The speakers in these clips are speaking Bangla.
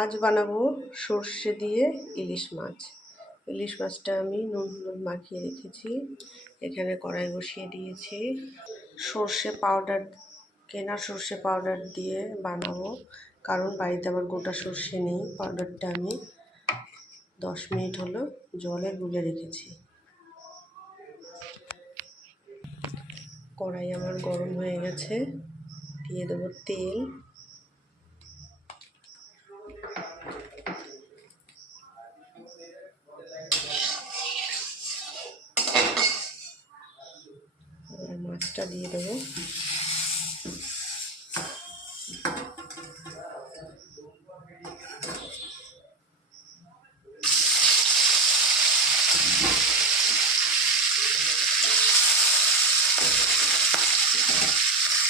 আজ বানাবো সর্ষে দিয়ে ইলিশ মাছ। ইলিশ মাছটা আমি নুন হলুদ মাখিয়ে রেখেছি। এখানে কড়াই বসিয়ে দিয়েছি। সর্ষে পাউডার কেনা সর্ষে পাউডার দিয়ে বানাবো, কারণ বাড়িতে আমার গোটা সর্ষে নেই। পাউডারটা আমি দশ মিনিট হলো জলে গুলে রেখেছি। কড়াই আমার গরম হয়ে গেছে। দিয়ে দেবো তেল। মাছটা দিয়ে দেবো।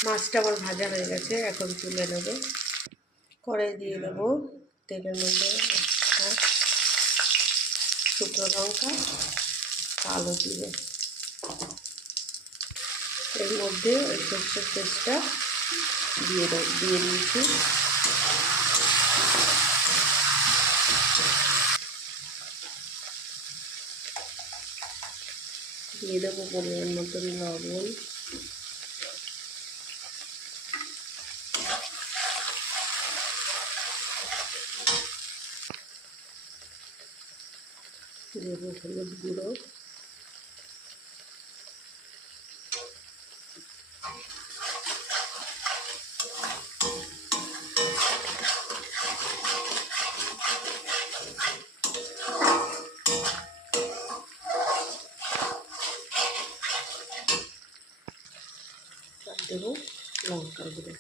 মাছটা আমার ভাজা হয়ে গেছে, এখন তুলে নেব। কড়াই দিয়ে দেবো তেলের মধ্যে শুকনো লঙ্কা কালো জিরে এর মধ্যে ওই সর্ষের পেস্টটা দিয়ে দিয়ে দিয়েছি। দিয়ে দেবো পরিমাণ মতন লবণ। দেবো হলুদ গুঁড়ো। দেবো লঙ্কা গুঁড়ো।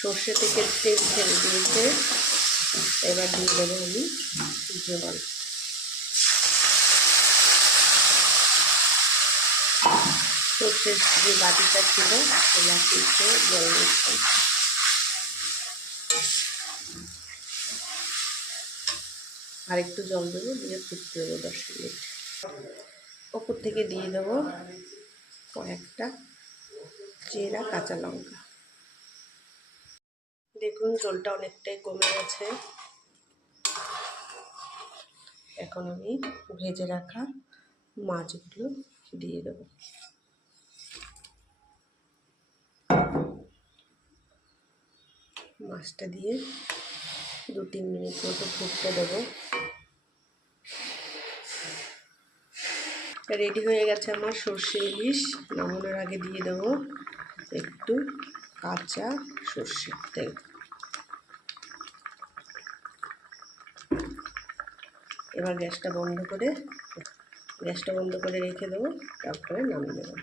সর্ষে থেকে তেল ছেড়ে দিয়েছে। এবার দিয়ে দেবো আমি জল সর্ষের যে বাটিটা ছিল সেই জল দিচ্ছি। আর একটু জল দেবো, দিয়ে ফুটতে দেবো দশ মিনিট। ওপর থেকে দিয়ে দেবো কয়েকটা চেরা কাঁচা লঙ্কা। দেখুন, জলটা অনেকটাই কমে গেছে। এখন আমি ভেজে রাখা মাছগুলো দিয়ে দেব। মাছটা দিয়ে দু তিন মিনিট মতো ফুটতে দেবো। রেডি হয়ে গেছে আমার সর্ষে ইলিশ। নামানোর আগে দিয়ে দেবো একটু কাঁচা সর্ষের তেল। এবার গ্যাসটা বন্ধ করে, গ্যাসটা বন্ধ করে রেখে দেবো, তারপরে নামিয়ে দেবো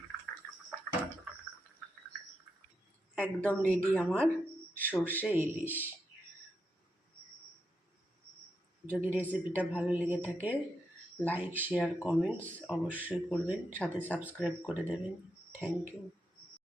একদম রেডি আমার সর্ষে ইলিশ। যদি রেসিপিটা ভালো লেগে থাকে লাইক শেয়ার কমেন্টস অবশ্যই করবেন, সাথে সাবস্ক্রাইব করে দেবেন। Thank you